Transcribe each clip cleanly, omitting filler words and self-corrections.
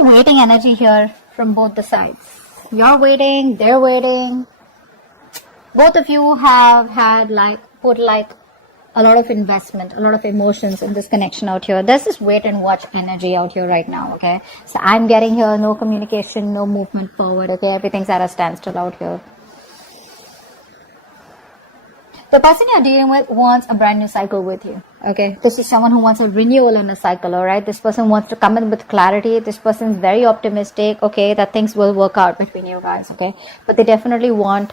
a waiting energy here from both the sides. You're waiting, they're waiting. Both of you have had put a lot of investment, a lot of emotions in this connection out here. There's this wait and watch energy out here right now, okay? So I'm getting here no communication, no movement forward, okay? Everything's at a standstill out here. The person you're dealing with wants a brand new cycle with you, okay? This is someone who wants a renewal in a cycle, all right? This person wants to come in with clarity. This person's very optimistic, okay, that things will work out between you guys, okay? But they definitely want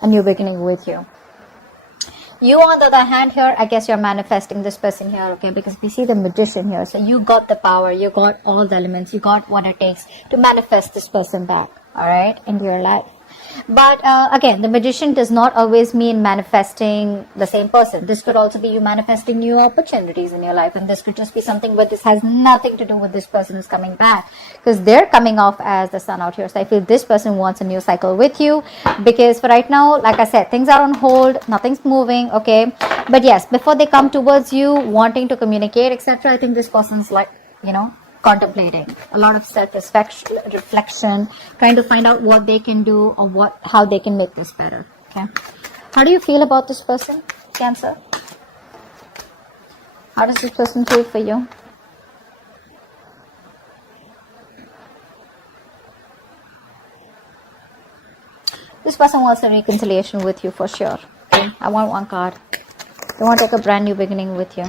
a new beginning with you. You, on the other hand, here, I guess you're manifesting this person here, okay? Because we see the magician here. So you got the power, you got all the elements, you got what it takes to manifest this person back, all right, into your life. But again, the magician does not always mean manifesting the same person. This could also be you manifesting new opportunities in your life. And this could just be something where this has nothing to do with this person who's coming back. Because they're coming off as the sun out here. So I feel this person wants a new cycle with you. Because for right now, like I said, things are on hold. Nothing's moving, okay? But yes, before they come towards you, wanting to communicate, etc., I think this person's like, contemplating a lot of self-reflection, trying to find out what they can do or how they can make this better. Okay, how do you feel about this person, Cancer? How does this person feel for you? This person wants a reconciliation with you for sure. Okay, I want one card. They want to take a brand new beginning with you.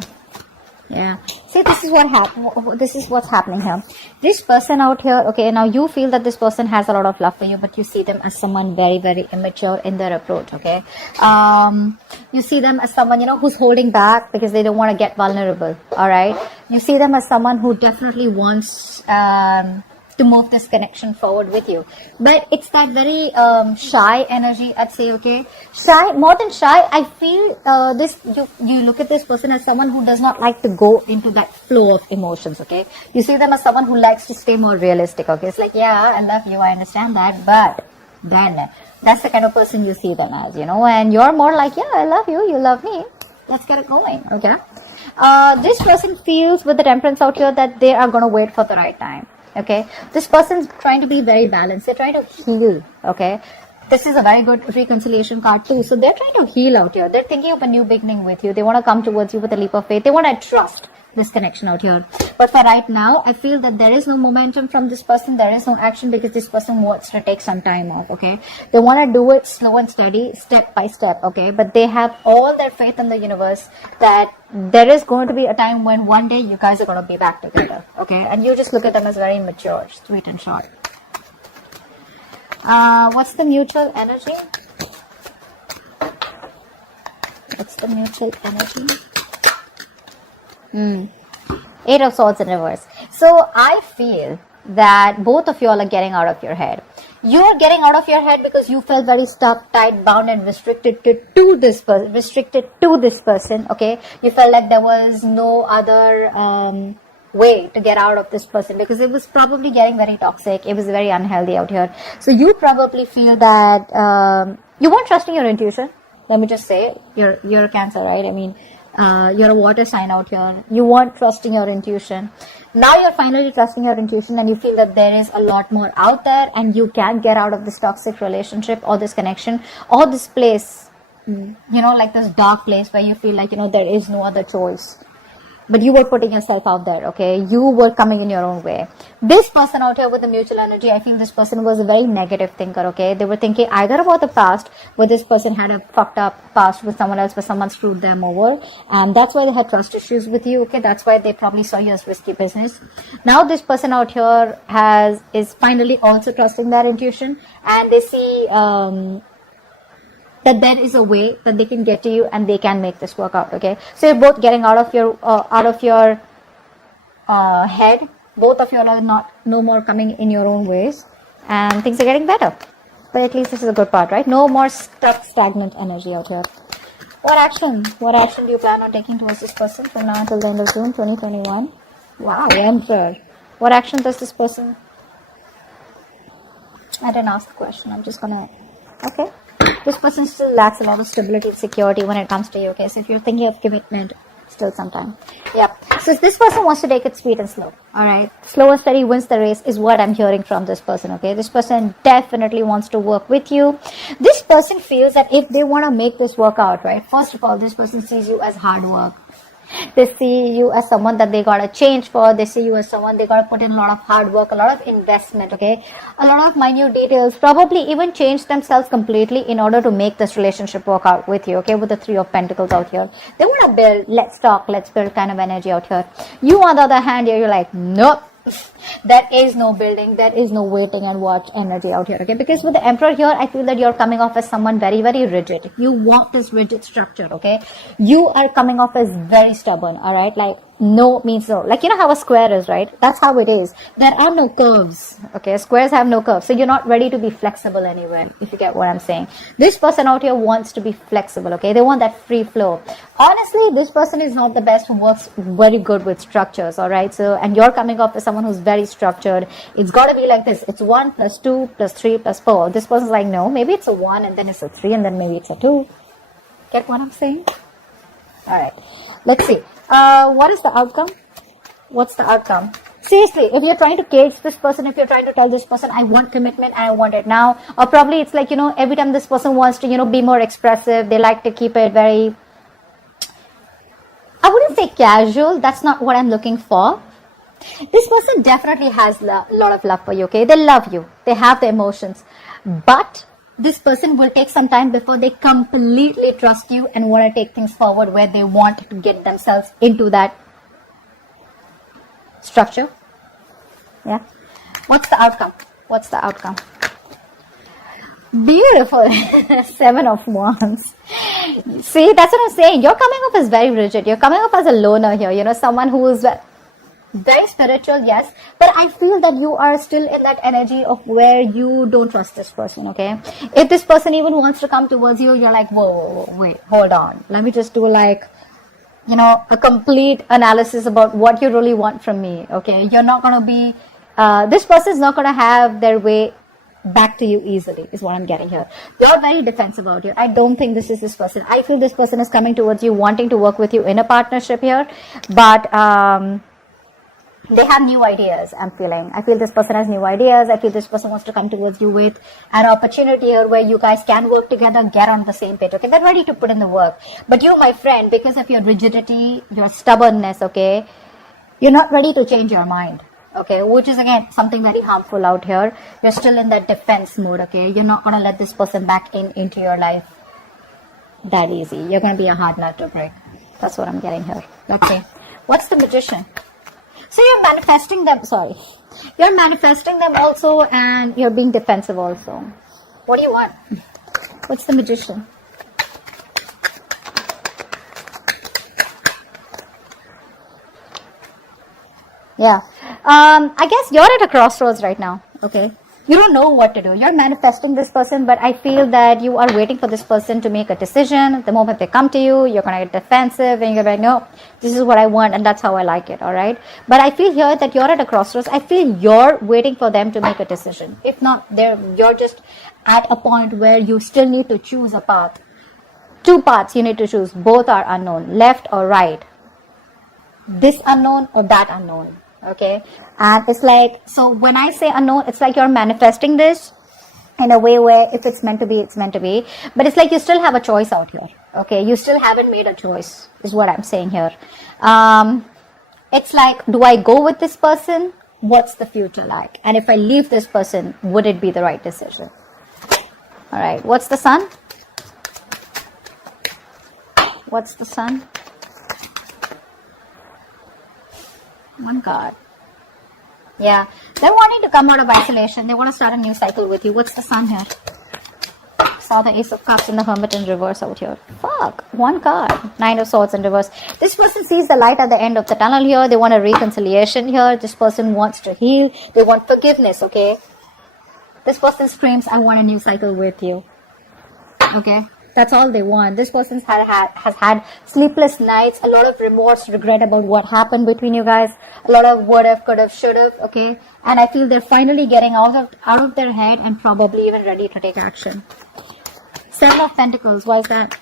Yeah. See, this is what's happening here. This person out here, okay, now you feel that this person has a lot of love for you, but you see them as someone very, very immature in their approach, okay? You see them as someone, who's holding back because they don't want to get vulnerable, all right? You see them as someone who definitely wants to move this connection forward with you. But it's that very shy energy, I'd say, okay? Shy, more than shy, I feel you look at this person as someone who does not like to go into that flow of emotions, okay? You see them as someone who likes to stay more realistic, okay? It's like, yeah, I love you, I understand that, but then that's the kind of person you see them as, and you're more like, yeah, I love you, you love me, let's get it going, okay? This person feels with the Temperance out here that they are going to wait for the right time. Okay, this person's trying to be very balanced. They're trying to heal. Okay, this is a very good reconciliation card too. So they're trying to heal out here. They're thinking of a new beginning with you. They want to come towards you with a leap of faith. They want to trust this connection out here. But for right now, I feel that there is no momentum from this person. There is no action because this person wants to take some time off. Okay, they want to do it slow and steady, step by step. Okay, but they have all their faith in the universe that there is going to be a time when one day you guys are going to be back together. Okay, and you just look at them as very mature, sweet and short. What's the mutual energy? What's the mutual energy? Eight of Swords in reverse. So I feel that both of you all are getting out of your head. You are getting out of your head because you felt very stuck, tight, bound, and restricted to this person. Okay, you felt like there was no other way to get out of this person because it was probably getting very toxic. It was very unhealthy out here. So you probably feel that you weren't trusting your intuition. Let me just say, you're a Cancer, right? I mean, you're a water sign out here. You weren't trusting your intuition. Now you're finally trusting your intuition and you feel that there is a lot more out there and you can get out of this toxic relationship or this connection or this place, like this dark place where you feel like, there is no other choice. But you were putting yourself out there, okay? You were coming in your own way. This person out here with the mutual energy, I feel this person was a very negative thinker, okay? They were thinking either about the past, where this person had a fucked up past with someone else, where someone screwed them over. And that's why they had trust issues with you, okay? That's why they probably saw you as risky business. Now this person out here is finally also trusting their intuition. And they see that there is a way that they can get to you and they can make this work out, okay? So you're both getting out of your head. Both of you are no more coming in your own ways and things are getting better. But at least this is a good part, right? No more stuck, stagnant energy out here. What action do you plan on taking towards this person from now until the end of June 2021? Wow, Emperor. What action does this person? I didn't ask the question. I'm just gonna... Okay. This person still lacks a lot of stability and security when it comes to you, okay? So if you're thinking of commitment, Still some time. Yep. So this person wants to take it sweet and slow. All right. Slow and steady wins the race is what I'm hearing from this person. Okay. This person definitely wants to work with you. This person feels that if they want to make this work out, right? First of all, this person sees you as hard work. They see you as someone that they gotta change for. They see you as someone they gotta put in a lot of hard work, a lot of investment, okay? A lot of minute details, probably even change themselves completely in order to make this relationship work out with you, okay? With the Three of Pentacles out here. They wanna build, let's talk, let's build kind of energy out here. You, on the other hand, you're like, nope. There is no building, there is no waiting and watch energy out here, okay? Because with the Emperor here, I feel that you're coming off as someone very, very rigid. You want this rigid structure, okay? You are coming off as very stubborn, all right? Like, no means no. Like, you know how a square is, right? That's how it is. There are no curves, okay? Squares have no curves. So you're not ready to be flexible anywhere, if you get what I'm saying. This person out here wants to be flexible, okay? They want that free flow. Honestly, this person is not the best who works very good with structures, all right? So, and you're coming off as someone who's very structured. It's got to be like this. It's 1 + 2 + 3 + 4. This person's like, no, maybe it's a 1 and then it's a 3 and then maybe it's a 2. Get what I'm saying? All right. Let's see. What is the outcome? What's the outcome? Seriously, if you're trying to cage this person, if you're trying to tell this person, I want commitment, I want it now, or probably it's like, you know, every time this person wants to, you know, be more expressive, they like to keep it very, I wouldn't say casual, that's not what I'm looking for. This person definitely has a lot of love for you, okay? They love you, they have the emotions, but this person will take some time before they completely trust you and want to take things forward where they want to get themselves into that structure. Yeah. What's the outcome? What's the outcome? Beautiful. 7 of Wands. See, that's what I'm saying. You're coming up as very rigid. You're coming up as a loner here. You know, someone who is very spiritual, yes, but I feel that you are still in that energy of where you don't trust this person, okay? If this person even wants to come towards you, you're like, whoa, wait, hold on. Let me just do like, you know, a complete analysis about what you really want from me, okay? You're not going to be, this person is not going to have their way back to you easily, is what I'm getting here. You're very defensive out here. I don't think this is this person. I feel this person is coming towards you, wanting to work with you in a partnership here, but, they have new ideas, I'm feeling. I feel this person has new ideas. I feel this person wants to come towards you with an opportunity here where you guys can work together, get on the same page, okay? They're ready to put in the work. But you, my friend, because of your rigidity, your stubbornness, okay, you're not ready to change your mind, okay? Which is, again, something very harmful out here. You're still in that defense mode, okay? You're not going to let this person back into your life that easy. You're going to be a hard nut to break. That's what I'm getting here. Let's see. What's the Magician? So you're manifesting them, you're manifesting them also, and you're being defensive also. What do you want? What's the Magician? Yeah. I guess you're at a crossroads right now, okay? You don't know what to do. You're manifesting this person, but I feel that you are waiting for this person to make a decision. The moment they come to you, you're going to get defensive and you're like, no, this is what I want and that's how I like it, all right? But I feel here that you're at a crossroads. I feel you're waiting for them to make a decision. If not, you're just at a point where you still need to choose a path. 2 paths you need to choose. Both are unknown, left or right. This unknown or that unknown. Okay, and it's like, so when I say unknown, it's like you're manifesting this in a way where if it's meant to be, it's meant to be, but it's like you still have a choice out here, okay? You still haven't made a choice, is what I'm saying here. It's like, do I go with this person? What's the future like? And if I leave this person, would it be the right decision? All right, what's the Sun? What's the Sun? One card. Yeah, they're wanting to come out of isolation. They want to start a new cycle with you. What's the Sun here? Saw the Ace of Cups and the Hermit in reverse out here. Fuck, 1 card. 9 of Swords in reverse. This person sees the light at the end of the tunnel here. They want a reconciliation here. This person wants to heal. They want forgiveness, okay? This person screams, I want a new cycle with you. Okay? That's all they want. This person has had sleepless nights, a lot of remorse, regret about what happened between you guys, a lot of would have, could have, should have, okay? And I feel they're finally getting out of their head and probably even ready to take action. 7 of Pentacles, why is that?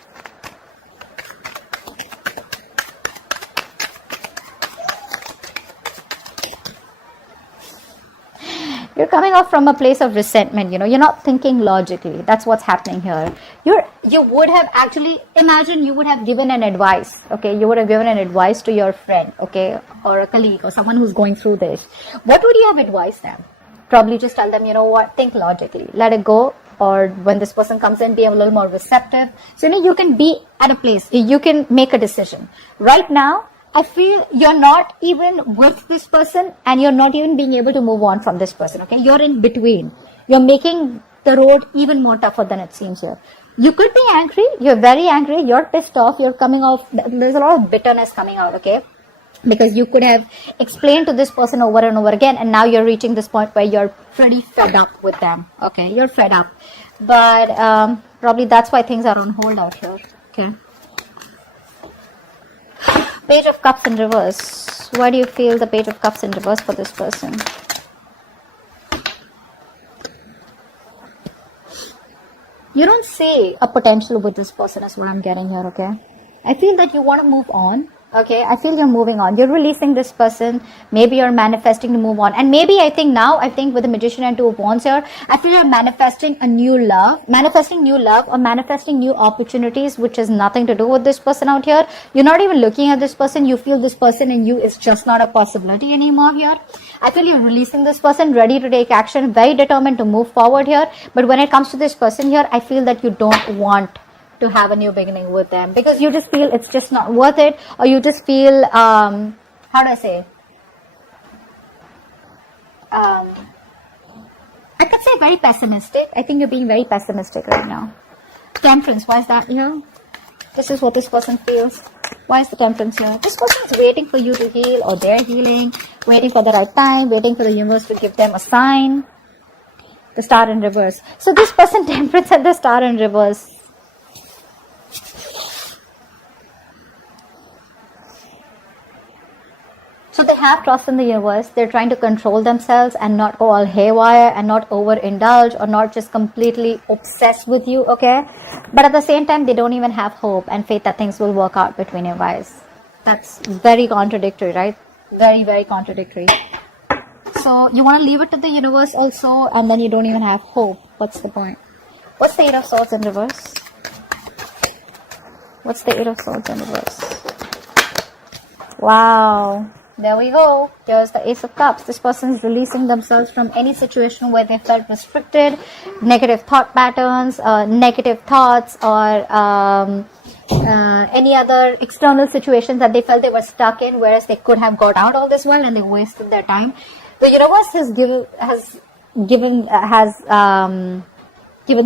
You're coming off from a place of resentment, you're not thinking logically. That's what's happening here. You would have actually, imagine you would have given an advice, okay? You would have given an advice to your friend, okay? Or a colleague or someone who's going through this. What would you have advised them? Probably just tell them, you know what, think logically, let it go. Or when this person comes in, be a little more receptive. So, you can be at a place, you can make a decision. Right now, I feel you're not even with this person and you're not even being able to move on from this person, okay? You're in between. You're making the road even more tougher than it seems here. You could be angry. You're very angry. You're pissed off. You're coming off. There's a lot of bitterness coming out, okay? Because you could have explained to this person over and over again, and now you're reaching this point where you're pretty fed up with them, okay? You're fed up. But probably that's why things are on hold out here, okay? Page of Cups in reverse. Why do you feel the Page of Cups in reverse for this person? You don't see a potential with this person is what I'm getting here, okay? I feel that you want to move on. Okay, I feel you're moving on. You're releasing this person. Maybe you're manifesting to move on. And maybe I think with the Magician and Two of Wands here, I feel you're manifesting a new love, or manifesting new opportunities, which has nothing to do with this person out here. You're not even looking at this person. You feel this person in you is just not a possibility anymore here. I feel you're releasing this person, ready to take action, very determined to move forward here. But when it comes to this person here, I feel that you don't want to have a new beginning with them because you just feel it's just not worth it, or you just feel how do I say I could say very pessimistic. I think you're being very pessimistic right now. Temperance, why is that here? This is what this person feels. Why is the Temperance here? This person is waiting for you to heal, or they're healing, waiting for the right time, waiting for the universe to give them a sign. The Star in reverse. So this person, Temperance and the Star in reverse. So they have trust in the universe. They're trying to control themselves and not go all haywire and not overindulge or not just completely obsessed with you, okay? But at the same time, they don't even have hope and faith that things will work out between you guys. That's very contradictory, right? Very, very contradictory. So you want to leave it to the universe also, and then you don't even have hope. What's the point? What's the Eight of Swords in reverse? What's the Eight of Swords in reverse? Wow. There we go. Here's the Ace of Cups. This person is releasing themselves from any situation where they felt restricted, negative thought patterns, negative thoughts, or any other external situations that they felt they were stuck in, whereas they could have got out all this while and they wasted their time. The universe has given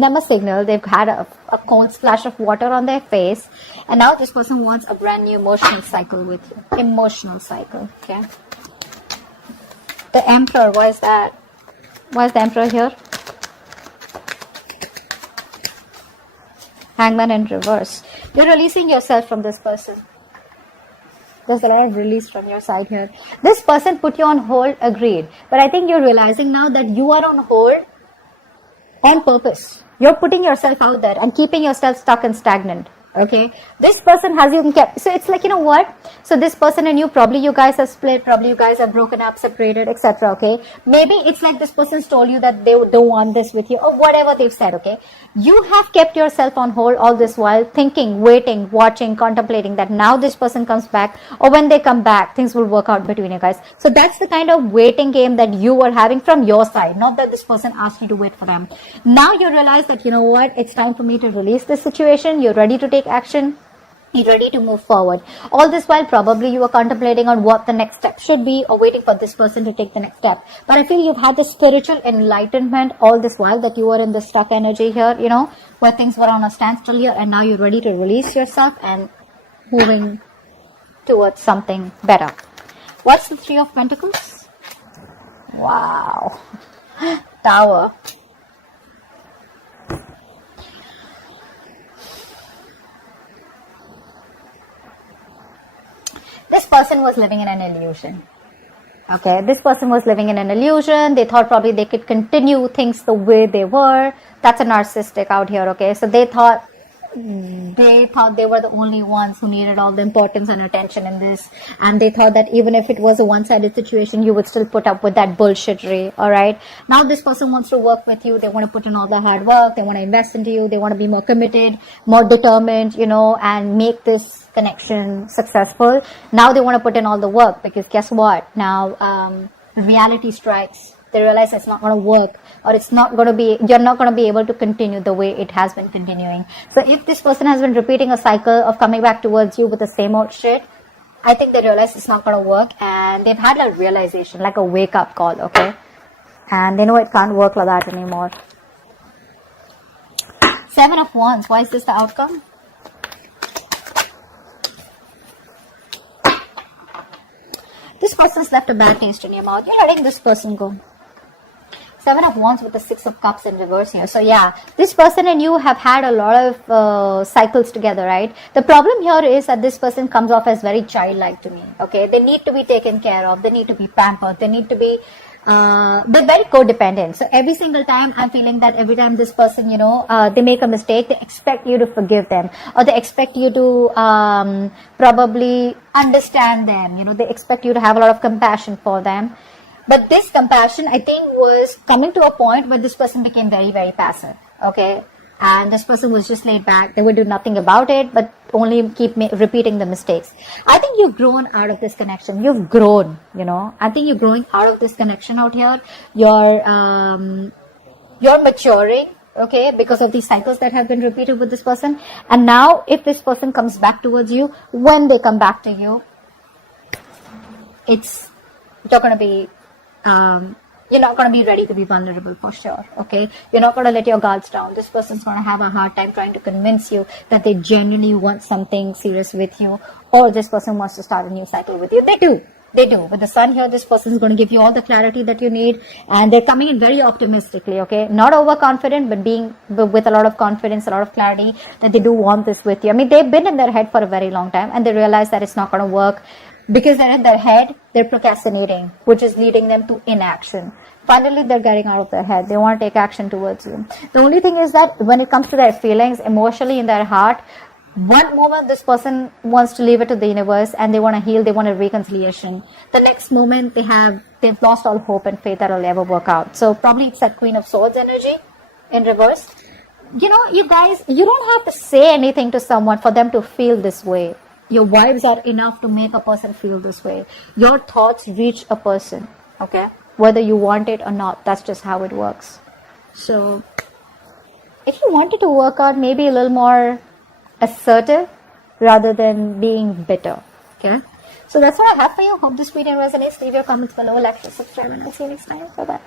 them a signal. They've had a cold splash of water on their face, and now this person wants a brand new emotional cycle with you. Emotional cycle, okay? The Emperor, why is that? Why is the Emperor here? Hangman in reverse. You're releasing yourself from this person. There's a lot of release from your side here. This person put you on hold, agreed. But I think you're realizing now that you are on hold on purpose. You're putting yourself out there and keeping yourself stuck and stagnant. Okay, this person has you kept. So it's like, you know what? So this person and you, probably you guys have split, probably you guys have broken up, separated, etc. Okay, maybe it's like this person's told you that they don't want this with you, or whatever they've said. Okay, you have kept yourself on hold all this while, thinking, waiting, watching, contemplating that now this person comes back, or when they come back, things will work out between you guys. So that's the kind of waiting game that you were having from your side, not that this person asked you to wait for them. Now you realize that, you know what, it's time for me to release this situation. You're ready to take action. You're ready to move forward. All this while, probably you were contemplating on what the next step should be, or waiting for this person to take the next step. But I feel you've had this spiritual enlightenment all this while, that you were in the stuck energy here, you know, where things were on a standstill here, and now you're ready to release yourself and moving towards something better. What's the Three of Pentacles? Wow. Tower. This person was living in an illusion. Okay, this person was living in an illusion. They thought probably they could continue things the way they were. That's a narcissistic out here, okay? So they thought they thought they were the only ones who needed all the importance and attention in this, and they thought that even if it was a one-sided situation, you would still put up with that bullshittery. All right, now this person wants to work with you. They want to put in all the hard work. They want to invest into you. They want to be more committed, more determined, and make this connection successful. Now they want to put in all the work, because guess what, now reality strikes. They realize it's not going to work, or you're not going to be able to continue the way it has been continuing. So if this person has been repeating a cycle of coming back towards you with the same old shit, I think they realize it's not going to work, and they've had a realization, like a wake up call, okay? And they know it can't work like that anymore. 7 of Wands, why is this the outcome? This person's left a bad taste in your mouth. You're letting this person go. 7 of Wands with the 6 of Cups in reverse here. So yeah, this person and you have had a lot of cycles together, right? The problem here is that this person comes off as very childlike to me, okay? They need to be taken care of. They need to be pampered. They need to be, they're very codependent. So every single time I'm feeling that every time this person, they make a mistake, they expect you to forgive them, or they expect you to probably understand them. They expect you to have a lot of compassion for them. But this compassion, I think, was coming to a point where this person became very, very passive, okay? And this person was just laid back. They would do nothing about it, but only keep repeating the mistakes. I think you've grown out of this connection. You've grown, I think you're growing out of this connection out here. You're maturing, okay, because of these cycles that have been repeated with this person. And now, if this person comes back towards you, when they come back to you, you're going to be... you're not going to be ready to be vulnerable for sure, okay? You're not going to let your guards down. This person's going to have a hard time trying to convince you that they genuinely want something serious with you, or this person wants to start a new cycle with you. They do. With the sun here, this person is going to give you all the clarity that you need, and they're coming in very optimistically, okay? Not overconfident, but with a lot of confidence, a lot of clarity that they do want this with you. I mean, they've been in their head for a very long time, and they realize that it's not going to work. Because they're in their head, they're procrastinating, which is leading them to inaction. Finally, they're getting out of their head. They want to take action towards you. The only thing is that when it comes to their feelings, emotionally in their heart, one moment this person wants to leave it to the universe and they want to heal, they want a reconciliation. The next moment they've lost all hope and faith that it'll ever work out. So probably it's that Queen of Swords energy in reverse. You guys, you don't have to say anything to someone for them to feel this way. Your vibes are enough to make a person feel this way. Your thoughts reach a person, okay? Whether you want it or not, that's just how it works. So, if you wanted to work out, maybe a little more assertive rather than being bitter, okay? So that's what I have for you. Hope this video resonates. Leave your comments below, like, share, subscribe, and I'll see you next time. Bye-bye.